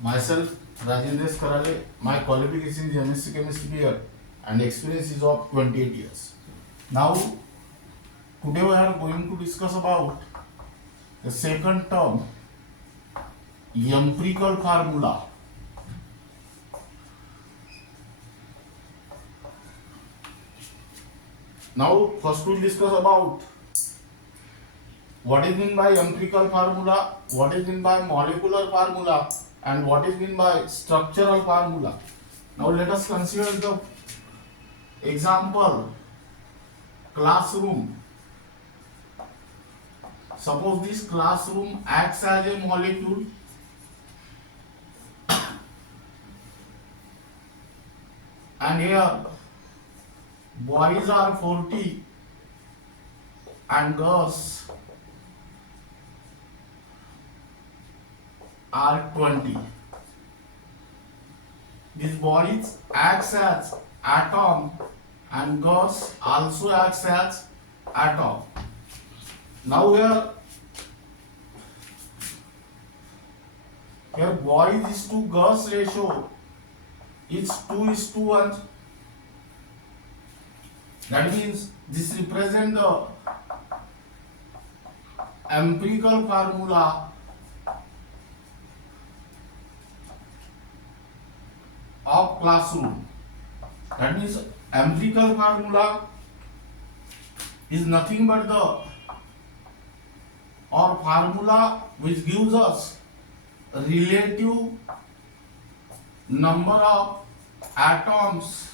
Myself, Rajendra Karale, my qualification is MSc Chemistry here and experience is of 28 years. Now, today we are going to discuss about the second term, empirical formula. Now, first we will discuss about what is meant by empirical formula, what is meant by molecular formula, and what is meant by structural formula. Now let us consider the example classroom. Suppose this classroom acts as a molecule and here boys are 40 and girls are 20. This boys acts as atom and girls also acts as atom. Now here boys is to girls ratio is 2:1. That means this represents the empirical formula of classroom. That means empirical formula is nothing but the formula which gives us relative number of atoms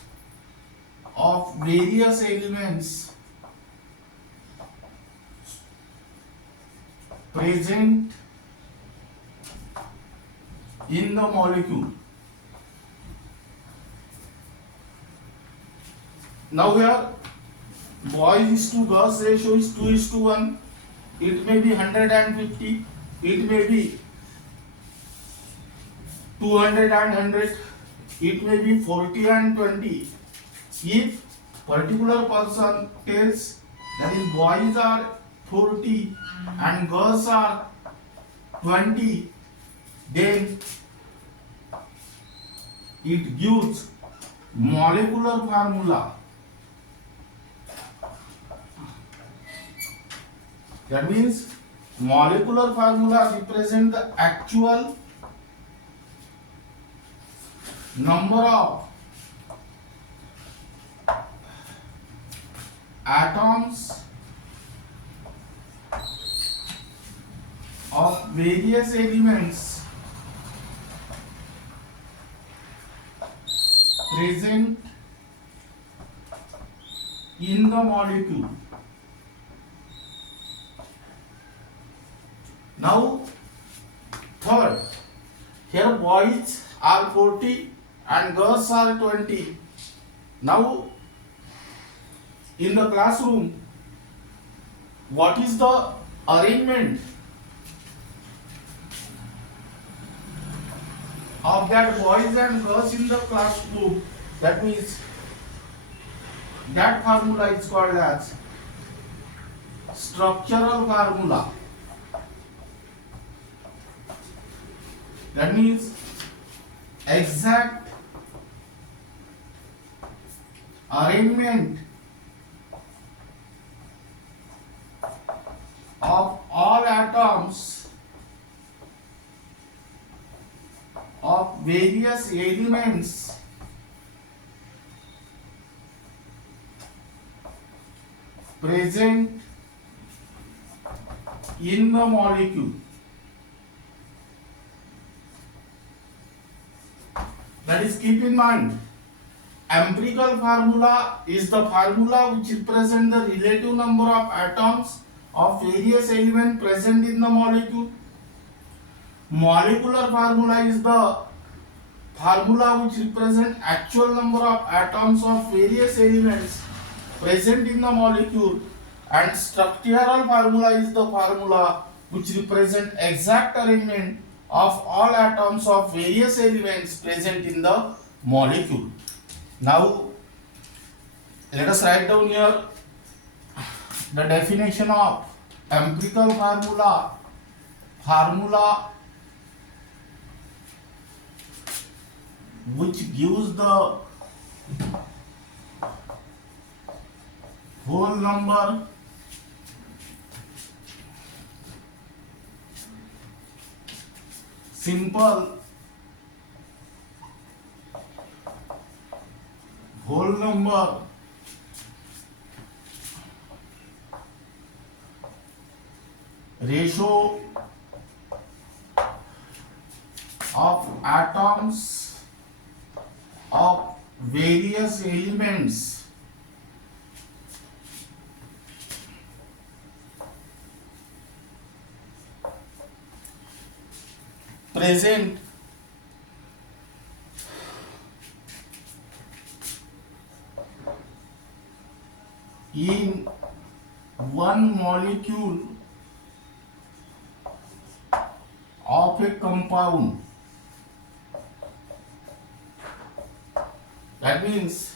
of various elements present in the molecule. Now here boys is to girls ratio is 2:1. It may be 150, it may be 200 and 100, it may be 40 and 20. If particular person tells that is boys are 40 and girls are 20, then it gives molecular formula. That means molecular formula represents the actual number of atoms of various elements present in the molecule. Now, third, here boys are 40 and girls are 20. Now, in the classroom, what is the arrangement of that boys and girls in the classroom? That means that formula is called as structural formula. That means exact arrangement of all atoms of various elements present in the molecule. That is, keep in mind, empirical formula is the formula which represents the relative number of atoms of various elements present in the molecule. Molecular formula is the formula which represents actual number of atoms of various elements present in the molecule, and structural formula is the formula which represents exact arrangement of all atoms of various elements present in the molecule. Now let us write down here the definition of empirical formula which gives the whole number simple whole number ratio of atoms of various elements present in one molecule of a compound. That means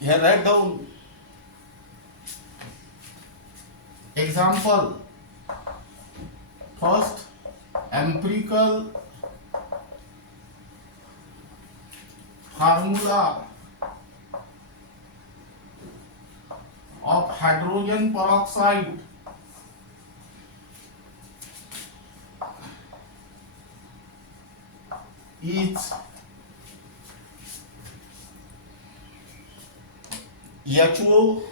here write down example. First, empirical formula of hydrogen peroxide is HO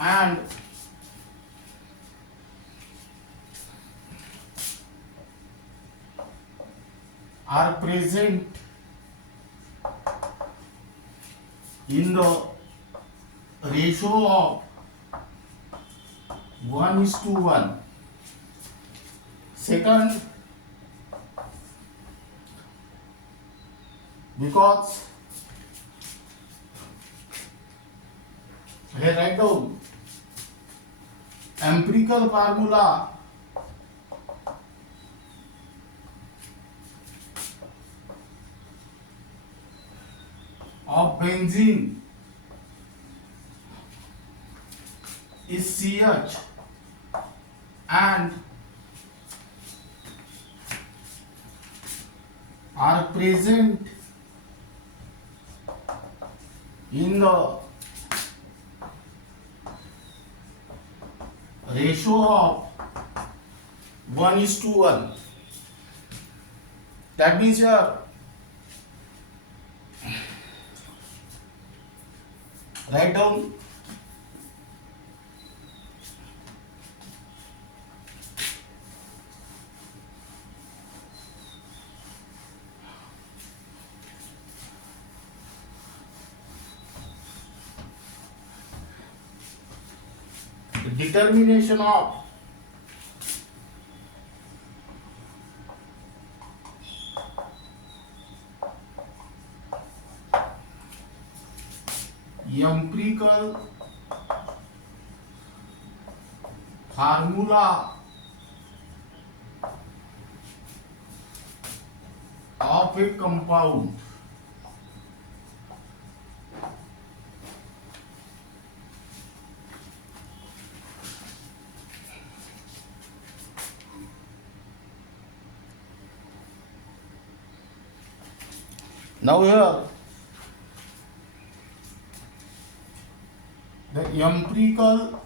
and are present in the ratio of 1:1. Second, because here write down empirical formula of benzene is CH and are present in the ratio of 1:1. That means here write down the determination of empirical formula of a compound. Now here the empirical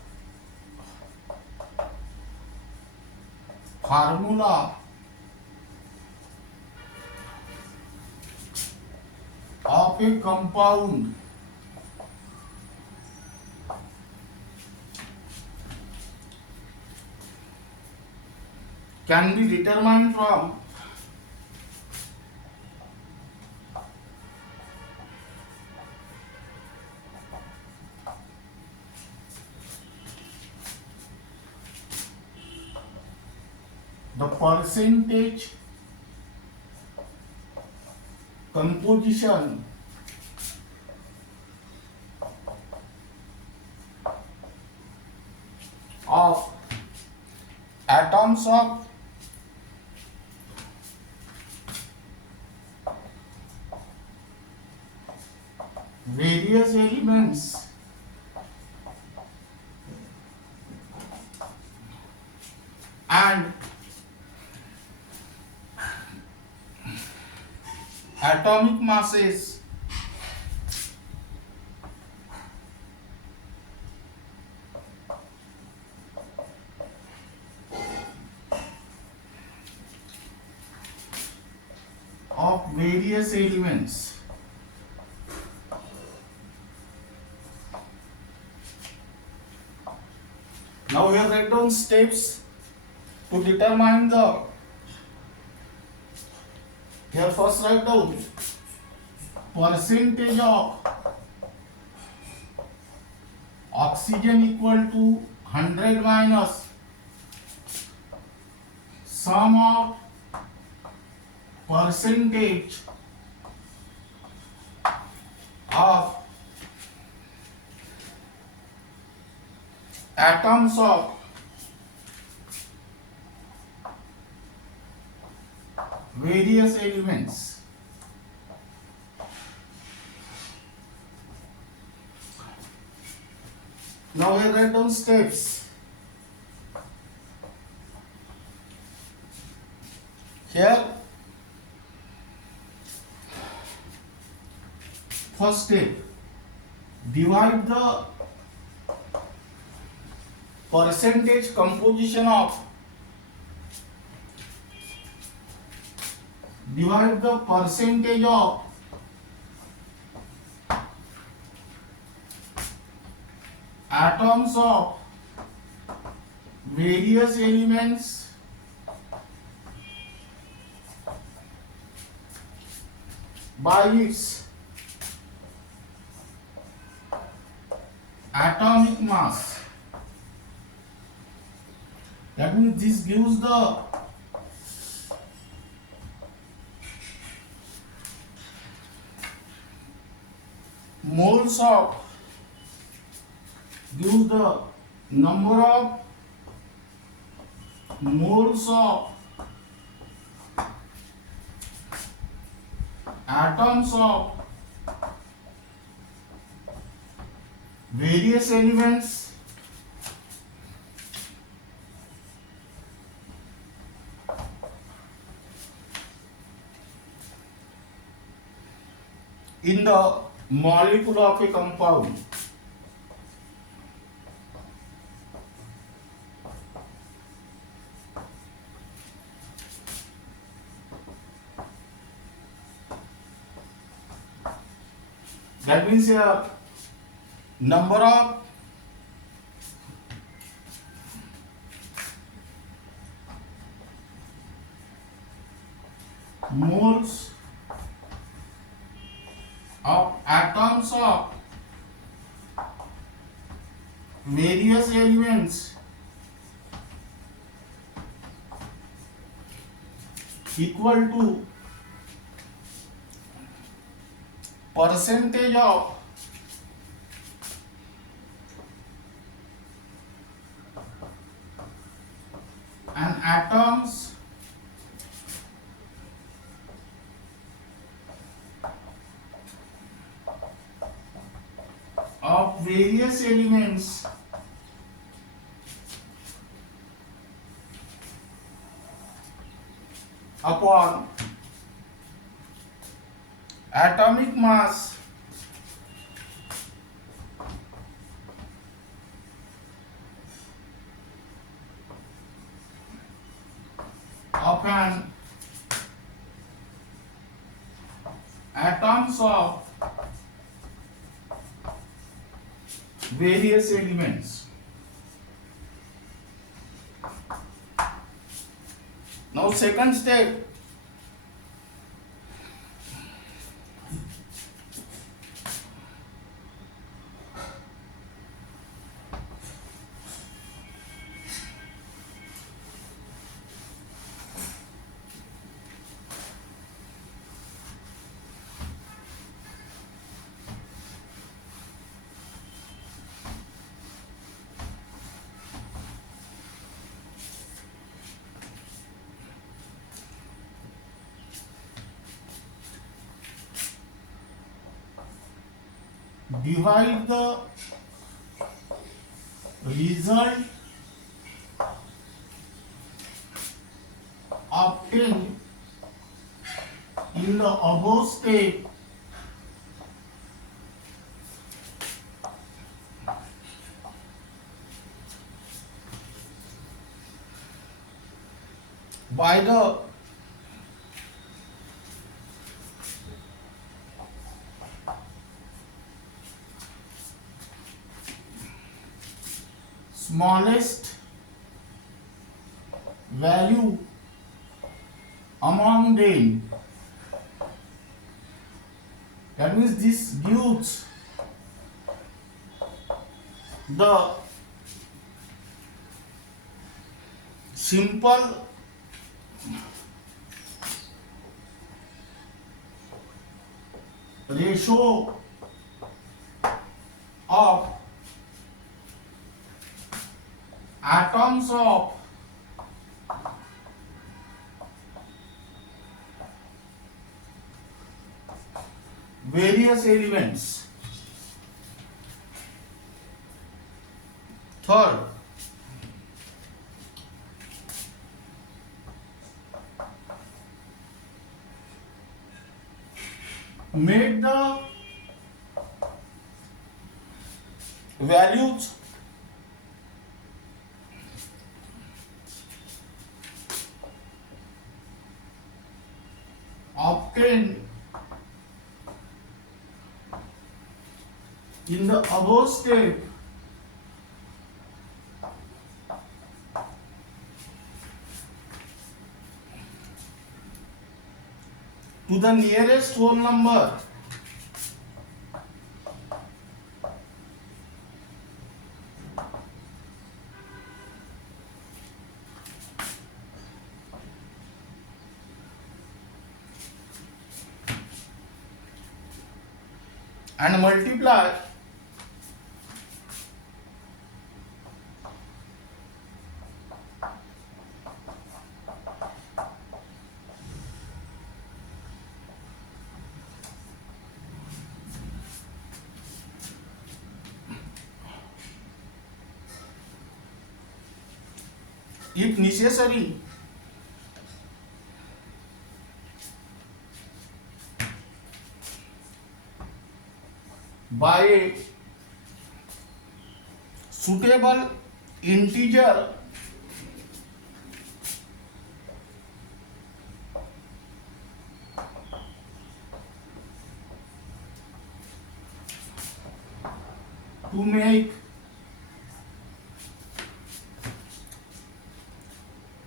formula of a compound can be determined from the percentage composition of atoms of various elements and atomic masses of various elements. Now we have written down steps to determine the. Here first write down percentage of oxygen equal to 100 minus sum of percentage of atoms of various elements. Now we write down steps. Here, first step, divide the percentage composition of atoms of various elements by its atomic mass. That means this gives the moles of, gives the number of moles of atoms of various elements in the molecule of a compound. That means here number of moles of atoms of various elements equal to percentage of an atoms of various elements upon atomic mass of an atoms of various elements. Now second step, divide the result obtained in the above step by the smallest value among them. That means this gives the simple ratio of atoms of various elements. Third, make the values obtained in the above step to the nearest whole number and multiply if necessary by a suitable integer to make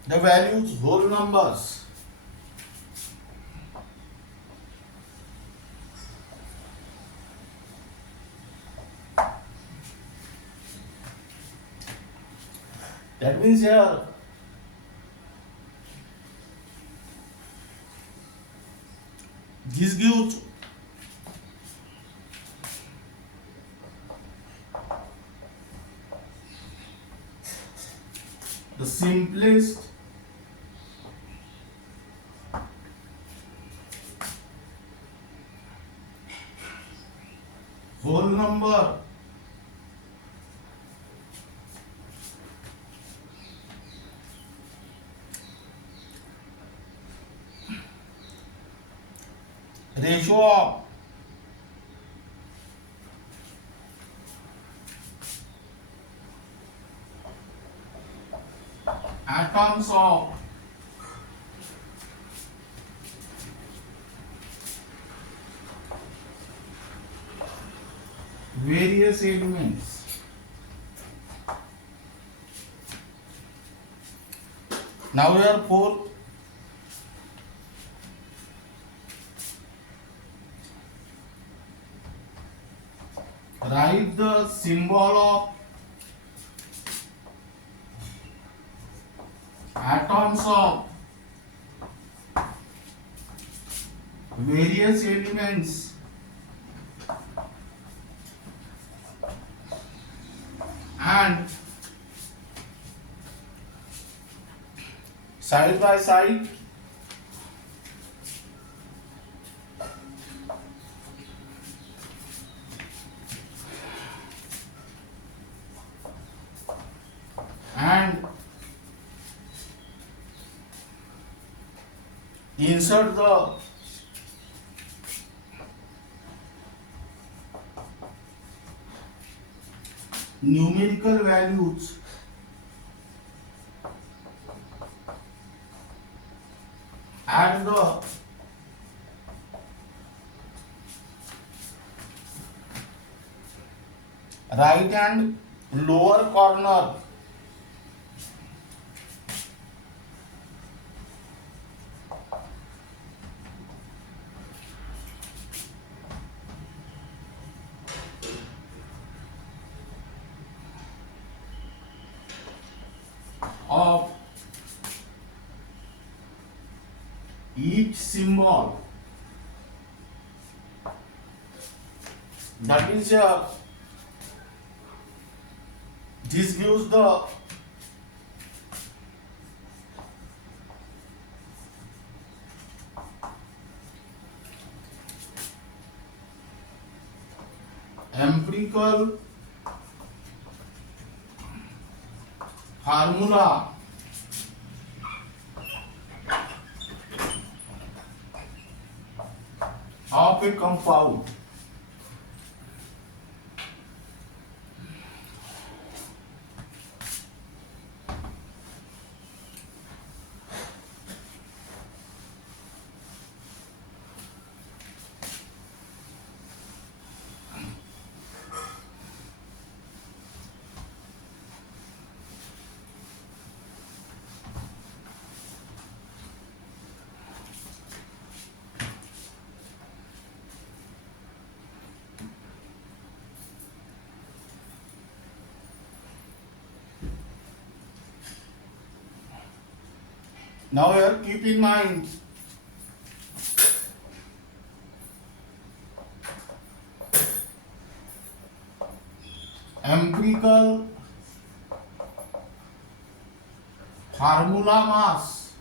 the values whole numbers. That means here this gives the simplest whole number ratio of atoms of various elements. Now we are fourth. Write the symbol of atoms of various elements and side by side insert the numerical values at the right and lower corner of each symbol, that is this gives the empirical formula of a compound. Now here keep in mind empirical formula mass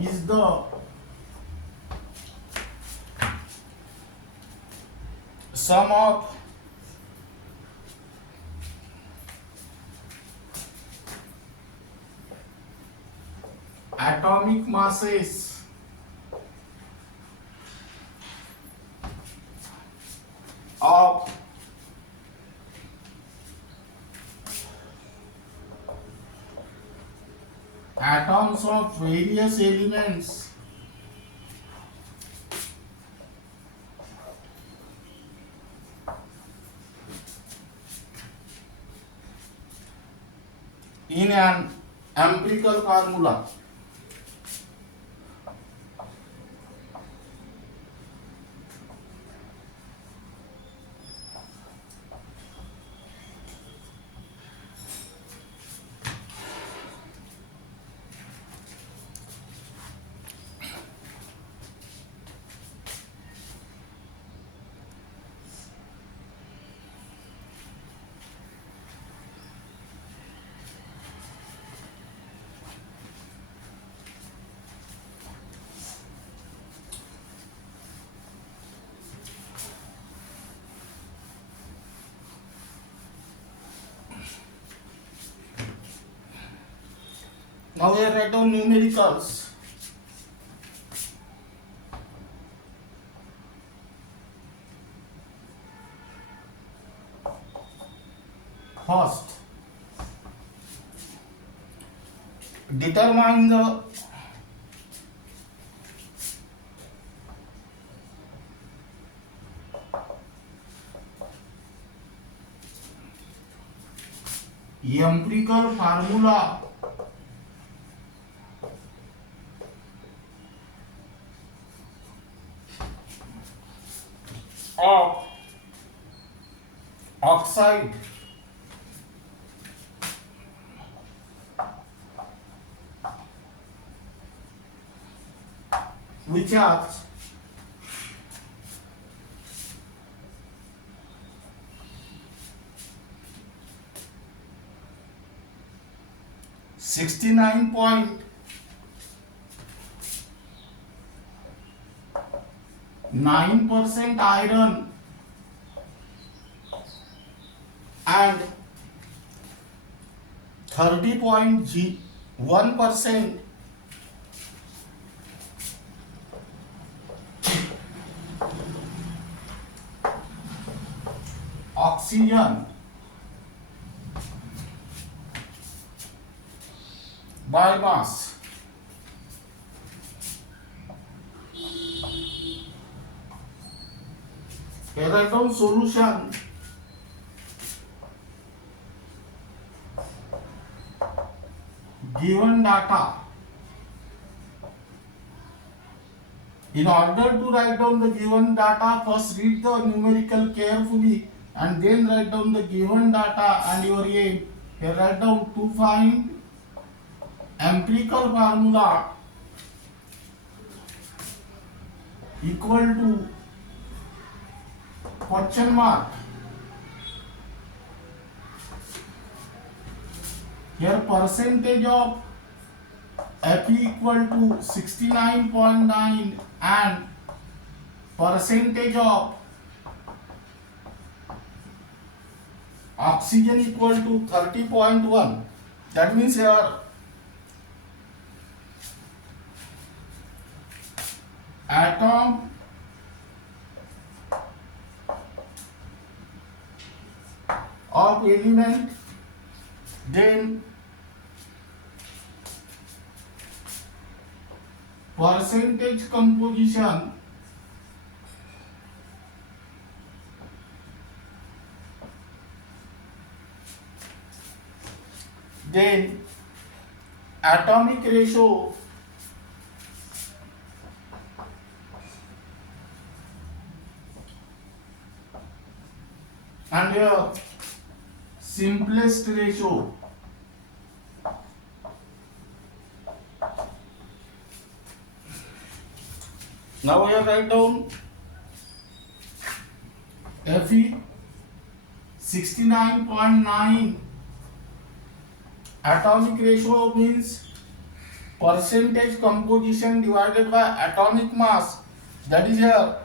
is the sum of atomic masses of atoms of various elements in an empirical formula. Now we write down numericals. First, determine the empirical formula of oxide which has (69.9% iron and 30.1% oxygen by mass. Write down solution. Given data. In order to write down the given data, first read the numerical carefully and then write down the given data and your aim. Here write down to find empirical formula equal to question mark. Here percentage of Fe equal to 69.9 and percentage of oxygen equal to 30.1. That means here atom of element, then percentage composition, then atomic ratio, and here simplest ratio. Now here write down Fe 69.9. Atomic ratio means percentage composition divided by atomic mass. That is here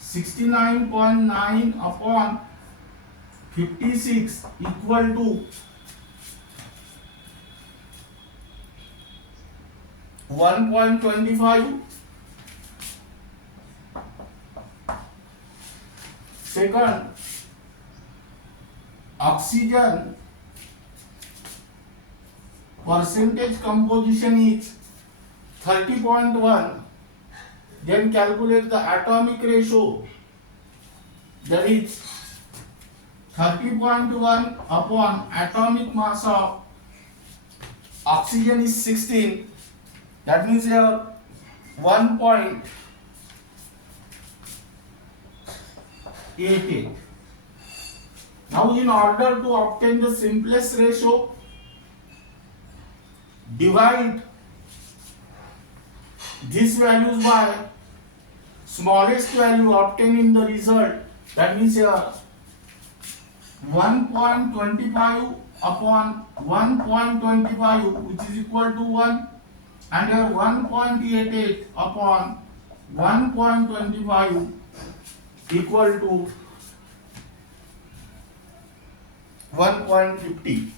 69.9 upon 56 equal to 1.25. Second, oxygen percentage composition is 30.1. Then calculate the atomic ratio, that is 30.1 upon atomic mass of oxygen is 16. That means here 1.88. Now in order to obtain the simplest ratio, divide these values by smallest value obtained in the result. That means here 1.25 upon 1.25, which is equal to 1, and here 1.88 upon 1.25 equal to 1.50.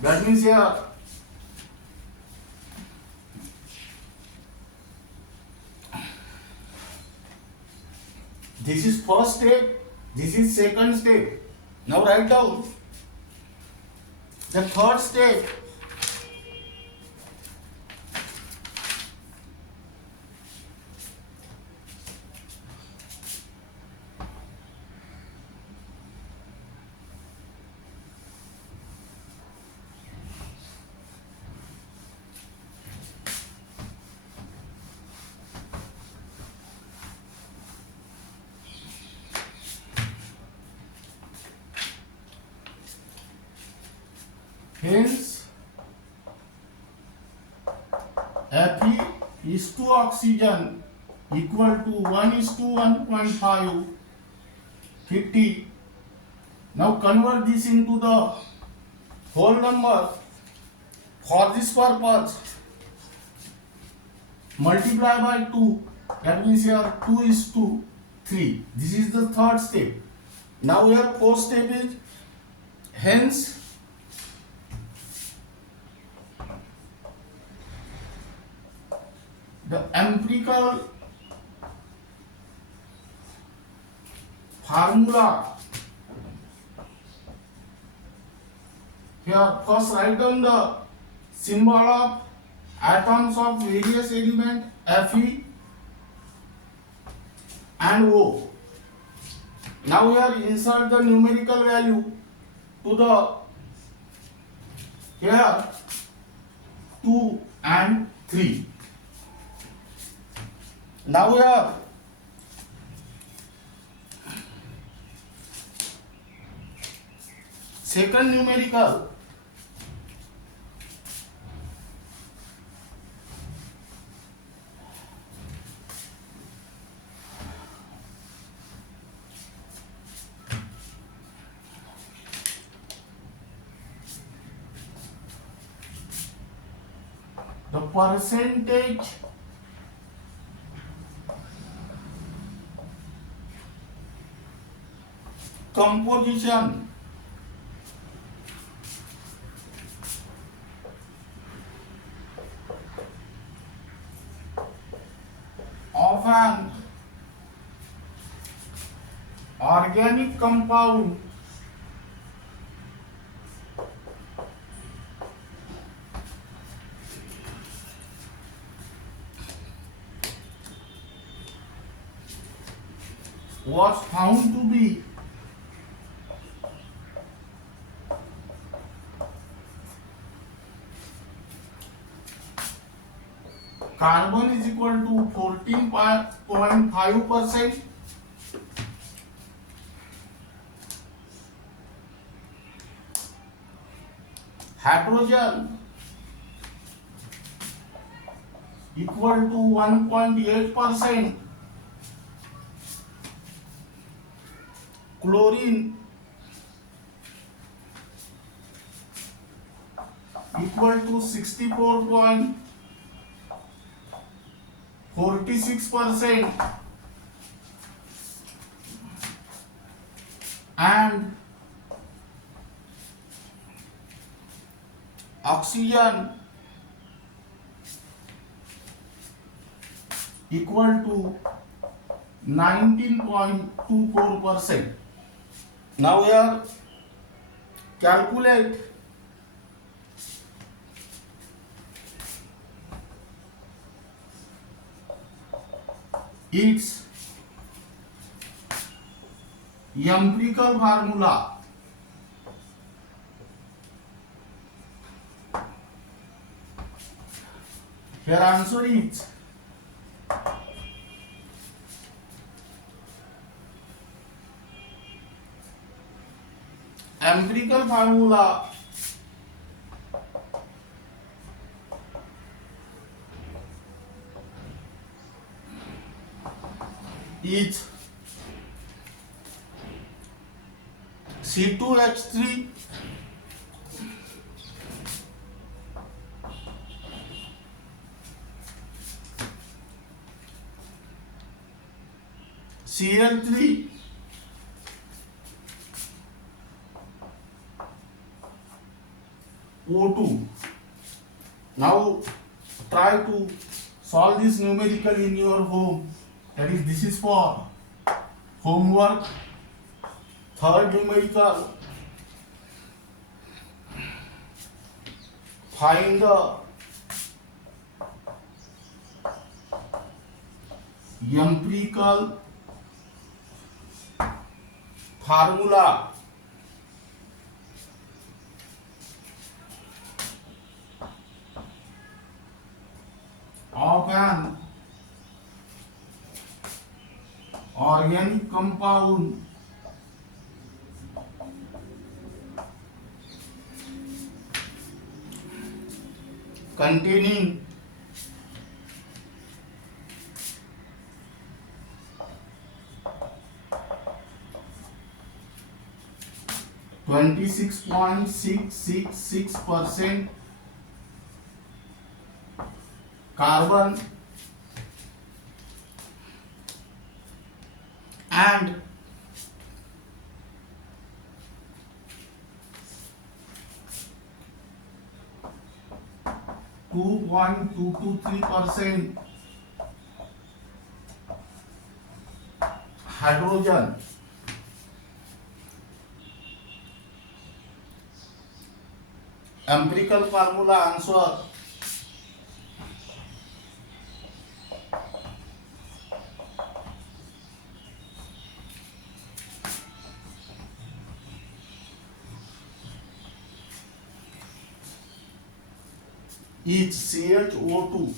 That means here this is first step, this is second step. Now write down the third step. Hence, Fe is to oxygen equal to 1:1.5, 50. Now convert this into the whole number. For this purpose, multiply by 2. That means here 2:3. 3. This is the third step. Now here fourth step is hence the empirical formula. Here first write down the symbol of atoms of various element Fe and O. Now here insert the numerical value to the here 2 and 3. Now here second numerical, the percentage composition of an organic compound was found to be carbon is equal to 14.5%, hydrogen equal to 1.8%, chlorine equal to 64.46%, and oxygen equal to 19.24%. Now here calculate its empirical formula. Here answer is empirical formula is C2H3 Cl3 O2. Now try to solve this numerically in your home. That is, this is for homework. Third numerical, find the empirical formula of an organic compound containing 26.666% carbon and 2.223% hydrogen. Empirical formula answer is CHO2.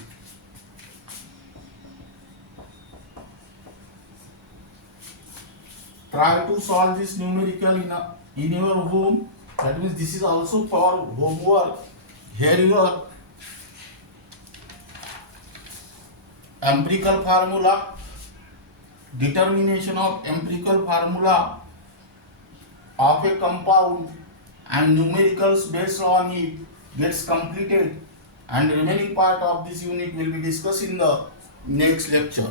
Try to solve this numerical in your home. That means this is also for homework. Here your empirical formula, determination of empirical formula of a compound and numericals based on it gets completed, and remaining part of this unit will be discussed in the next lecture.